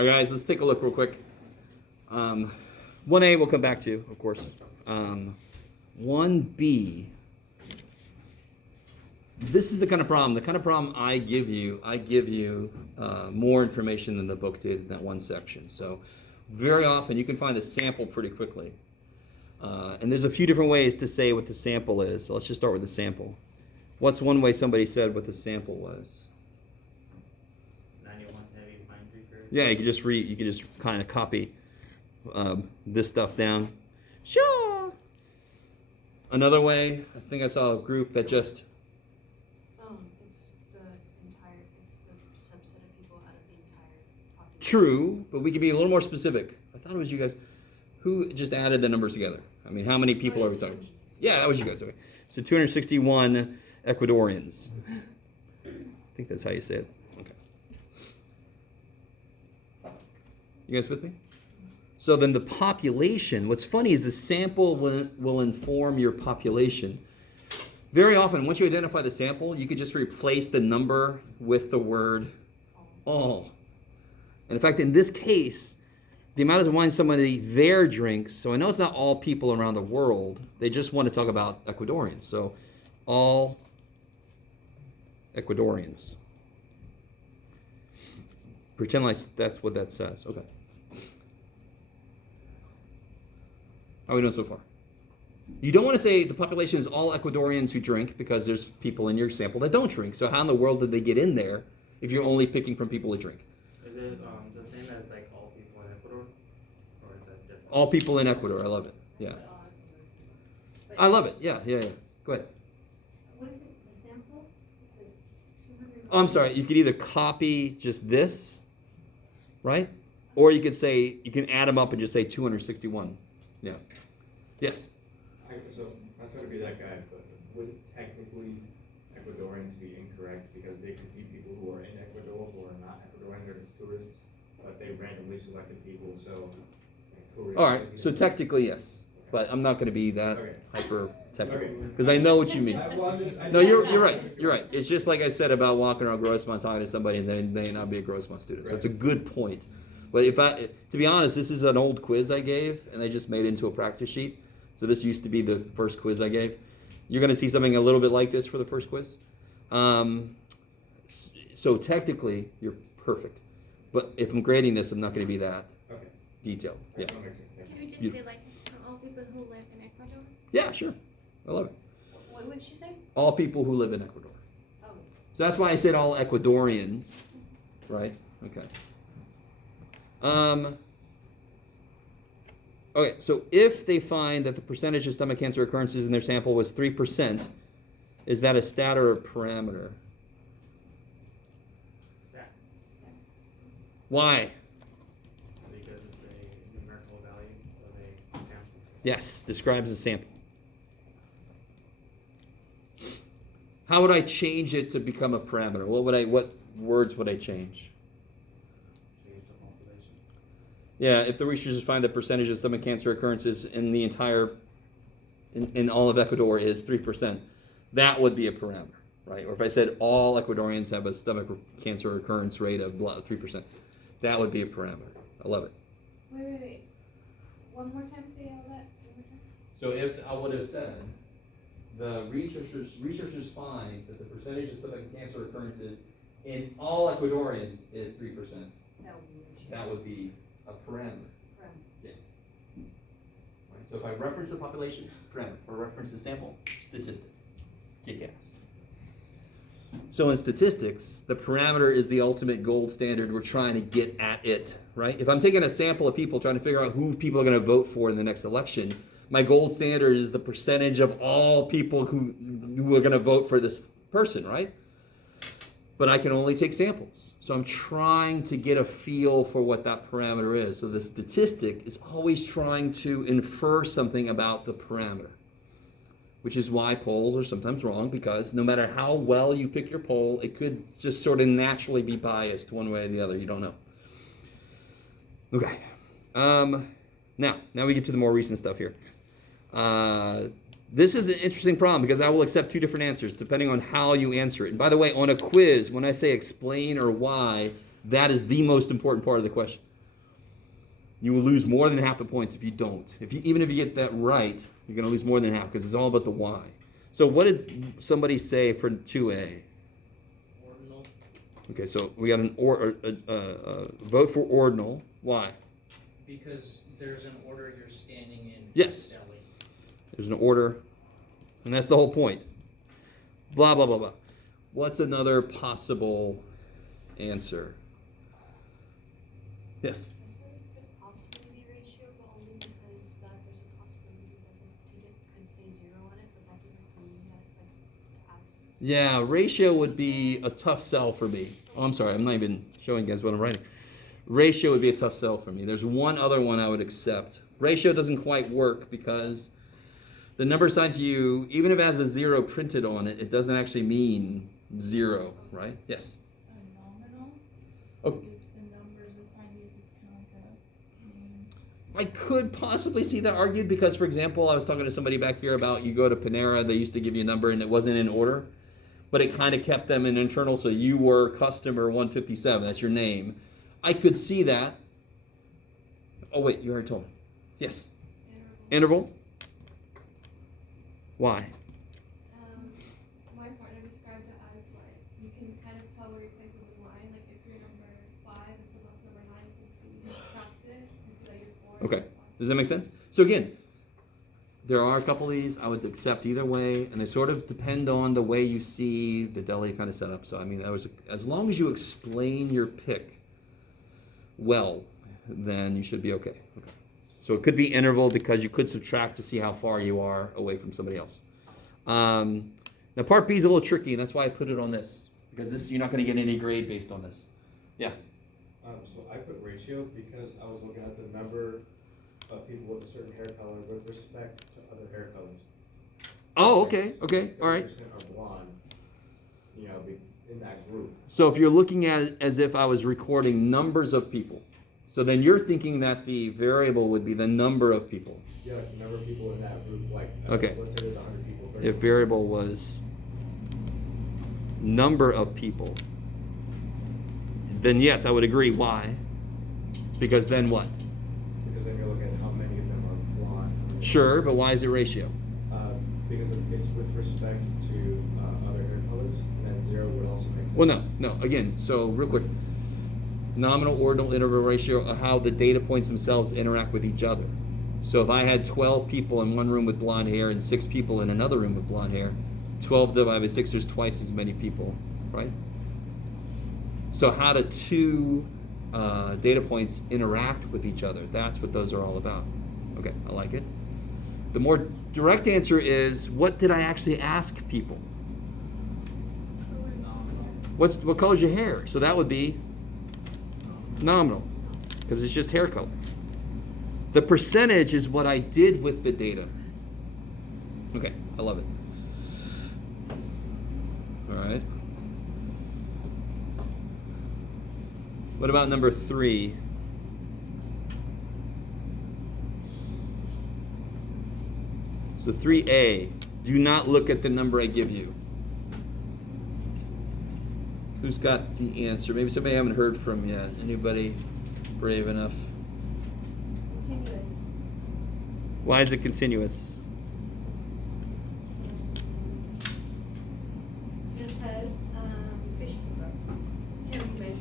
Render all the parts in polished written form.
All right, guys, let's take a look real quick. 1A we'll come back to, of course. 1B. This is the kind of problem. The kind of problem I give you more information than the book did in that one section. So very often you can find a sample pretty quickly. And there's a few different ways to say what the sample is. So let's just start with the sample. What's one way somebody said what the sample was? 91 heavy pine tree curve. Yeah, you could just kind of copy this stuff down. Sure. Another way, I think I saw a group that just. It's the subset of people out of the entire population. True, but we could be a little more specific. I thought it was you guys who just added the numbers together. I mean, how many people are we talking? Yeah, that was you guys. Okay. So 261 Ecuadorians. I think that's how you say it. Okay. You guys with me? So then the population, what's funny is the sample will inform your population. Very often, once you identify the sample, you could just replace the number with the word all. And in fact, in this case, the amount of wine somebody there drinks, so I know it's not all people around the world, they just want to talk about Ecuadorians. So all Ecuadorians. Pretend like that's what that says. Okay. How are we doing so far? You don't want to say the population is all Ecuadorians who drink because there's people in your sample that don't drink. So how in the world did they get in there if you're only picking from people who drink? Is it the same as like all people in Ecuador? Or is that different? All people in Ecuador. I love it. Yeah. I love it. Yeah. Go ahead. What is it? The sample? It says 200. Oh, I'm sorry. You could either copy just this, right? Or you could say, you can add them up and just say 261. Yeah. Yes. So I'm not trying to be that guy, but would technically Ecuadorians be incorrect because they could be people who are in Ecuador who are not Ecuadorian, they're just tourists, but they randomly selected people, so like, tourists. All right. So technically, yes. But I'm not going to be that Okay. hyper technical Okay. because I know what you mean. I No, you're right. You're right. It's just like I said about walking around Grossmont talking to somebody and they may not be a Grossmont student. So it's a good point. But to be honest, this is an old quiz I gave and I just made it into a practice sheet. So this used to be the first quiz I gave. You're going to see something a little bit like this for the first quiz. So technically, you're perfect. But if I'm grading this, I'm not going to be that Okay. detailed. Yeah. That's what makes sense. Thank Can you just You- say like all people who live in Ecuador? Yeah, sure. I love it. What would she say? All people who live in Ecuador. Oh. So that's why I said all Ecuadorians, right? Okay. Okay, so if they find that the percentage of stomach cancer occurrences in their sample was 3%, is that a stat or a parameter? Stat. Why? Because it's a numerical value of a sample. Yes, describes a sample. How would I change it to become a parameter? What words would I change? Change the population. Yeah, if the researchers find the percentage of stomach cancer occurrences in the entire, in all of Ecuador is 3%, that would be a parameter, right? Or if I said all Ecuadorians have a stomach cancer occurrence rate of 3%, that would be a parameter. I love it. Wait. One more time, say all that. One more time. So if I would have said, the researchers find that the percentage of stomach cancer occurrences in all Ecuadorians is 3%, that would be a parameter. Yeah. Right, so if I reference the population, parameter. If I reference the sample, statistic. Kick ass. So in statistics, the parameter is the ultimate gold standard. We're trying to get at it, right? If I'm taking a sample of people trying to figure out who people are going to vote for in the next election, my gold standard is the percentage of all people who are going to vote for this person, right? But I can only take samples. So I'm trying to get a feel for what that parameter is. So the statistic is always trying to infer something about the parameter, which is why polls are sometimes wrong, because no matter how well you pick your poll, it could just sort of naturally be biased one way or the other. You don't know. Okay. Now we get to the more recent stuff here. This is an interesting problem because I will accept two different answers depending on how you answer it. And by the way, on a quiz, when I say explain or why, that is the most important part of the question. You will lose more than half the points if you don't. Even if you get that right, you're going to lose more than half because it's all about the why. So what did somebody say for 2A? Ordinal. Okay, so we got vote for ordinal. Why? Because there's an order you're standing in. Yes. Deli. There's an order, and that's the whole point. Blah, blah, blah, blah. What's another possible answer? Yes? I said it could possibly be ratio, but only because that there's a possibility that the ticket could say 0 on it, but that doesn't mean that it's like the absence. Yeah, ratio would be a tough sell for me. Oh, I'm sorry, I'm not even showing you guys what I'm writing. Ratio would be a tough sell for me. There's one other one I would accept. Ratio doesn't quite work because the number assigned to you, even if it has a 0 printed on it, it doesn't actually mean 0, right? Yes? Nominal? Oh. Because it's the numbers assigned to you, so it's kind of like a I could possibly see that argued because, for example, I was talking to somebody back here about you go to Panera, they used to give you a number and it wasn't in order, but it kind of kept them in internal, so you were customer 157, that's your name. I could see that. Oh, wait, you already told me. Yes. Interval? Why? My partner described it as like you can kind of tell where your place is in line. Like if you're number 5 and someone's number 9, you can see you subtract it and see that you're 4. Okay. Does that make sense? So again, there are a couple of these I would accept either way, and they sort of depend on the way you see the deli kind of set up. So I mean, as long as you explain your pick well, then you should be okay. Okay. So it could be interval because you could subtract to see how far you are away from somebody else. Now part B is a little tricky, and that's why I put it on this, because this you're not going to get any grade based on this. Yeah. So I put ratio because I was looking at the number of people with a certain hair color with respect to other hair colors. Oh, okay, okay, all right. 30% are blonde, in that group. So if you're looking at it as if I was recording numbers of people, so then you're thinking that the variable would be the number of people. Yeah, like the number of people in that group, like, Okay. let's say there's 100 people. If variable was number of people, then yes, I would agree. Why? Because then what? Because then you're looking at how many of them are blonde. Sure, but why is it ratio? Because it's with respect to other hair colors, and then 0 would also make sense. Well, no. Again, so real quick. Nominal, ordinal, interval ratio are how the data points themselves interact with each other. So if I had 12 people in one room with blonde hair and 6 people in another room with blonde hair, 12 divided by 6, there's twice as many people, right? So how do two data points interact with each other? That's what those are all about. Okay, I like it. The more direct answer is, what did I actually ask people? What color's your hair? So that would be nominal, because it's just hair color. The percentage is what I did with the data. Okay, I love it. All right. What about number 3? So 3A, do not look at the number I give you. Who's got the answer? Maybe somebody I haven't heard from yet. Anybody brave enough? Continuous. Why is it continuous? Because fish can be measured.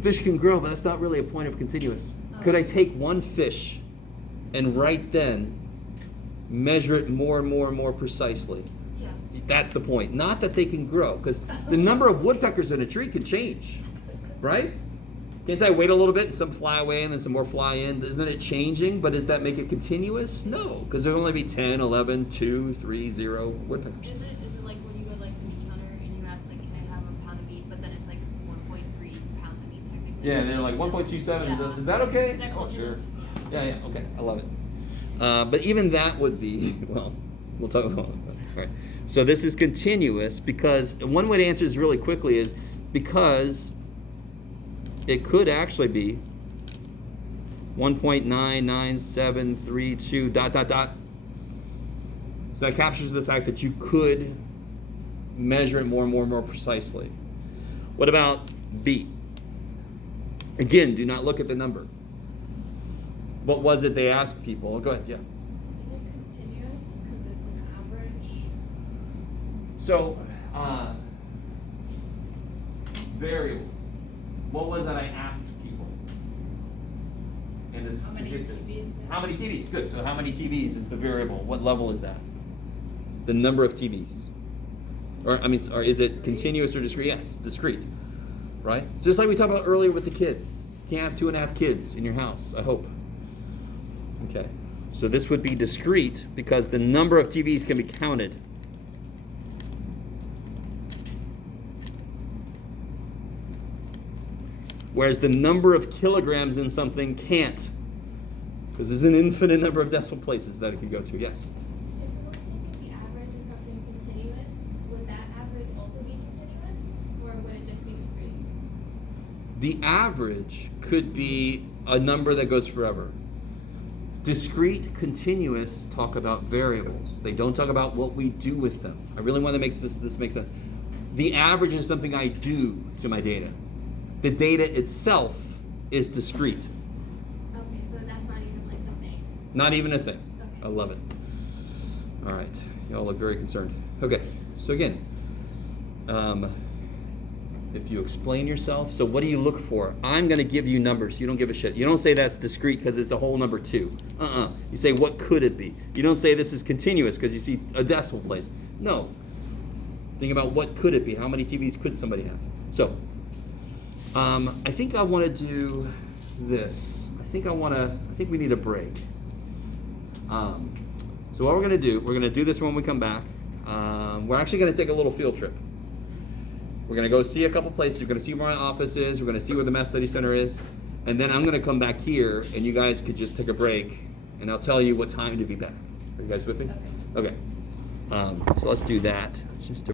Fish can grow, but that's not really a point of continuous. Could I take one fish and right then measure it more and more and more precisely? Yeah. That's the point. Not that they can grow, because the number of woodpeckers in a tree can change, right? Can't I wait a little bit and some fly away and then some more fly in? Isn't it changing? But does that make it continuous? No, because there'll only be 10, 11, 2, 3, 0 woodpeckers. Is it like when you go like the meat counter and you ask like, can I have a pound of meat, but then it's like 1.3 pounds of meat technically? Yeah, and they're like Still- 1.27. Yeah. Is that okay? Is that Oh, close sure. enough? Yeah, okay, I love it. But even that would be, well, we'll talk about it. All right. So this is continuous because one way to answer this really quickly is because it could actually be 1.99732 ... So that captures the fact that you could measure it more and more and more precisely. What about B? Again, do not look at the number. what was it they asked people? Go ahead, yeah. Is it continuous, cause it's an average? So, variables. What was it I asked people? In this, How many to get this? TVs there? How many TVs? Good. So how many TVs is the variable? What level is that? The number of TVs. Or or is it continuous or discrete? Yes, discrete. Right? So just like we talked about earlier with the kids. You can't have 2.5 kids in your house, I hope. Okay. So this would be discrete because the number of TVs can be counted. Whereas the number of kilograms in something can't. Because there's an infinite number of decimal places that it could go to. Yes? If we were taking the average of something continuous, would that average also be continuous, or would it just be discrete? The average could be a number that goes forever. Discrete, continuous talk about variables. They don't talk about what we do with them. I really want to make this make sense. The average is something I do to my data. The data itself is discrete. Okay, so that's not even like a thing. Not even a thing. Okay. I love it. All right. Y'all look very concerned. Okay. So again, if you explain yourself, so what do you look for? I'm going to give you numbers. You don't give a shit. You don't say that's discrete because it's a whole number 2. You say, what could it be? You don't say this is continuous because you see a decimal place. No. Think about what could it be? How many TVs could somebody have? So, I think I want to do this. I think we need a break. So what we're going to do this when we come back. We're actually going to take a little field trip. We're going to go see a couple places. We're going to see where my office is. We're going to see where the Mass Study Center is. And then I'm going to come back here, and you guys could just take a break, and I'll tell you what time to be back. Are you guys with me? Okay. So let's do that. It's just a